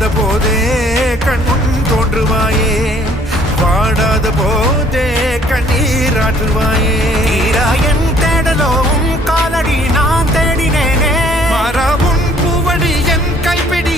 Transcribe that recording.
வாடாத போதே கண்முன் தோன்றுவாயே, வாடாத போதே கண்ணீராற்றுவாயே. என் தேடலோவும் காலடி நான் தேடினேனே, மாறாவும் பூவடி என் கைப்பிடி